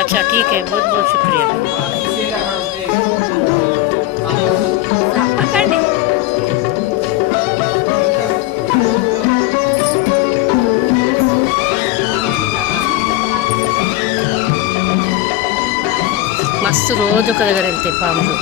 अच्छा ठीक है, बहुत बहुत शुक्रिया। మస్తు రోజు ఒక దగ్గర వెళ్తాయి పాములు.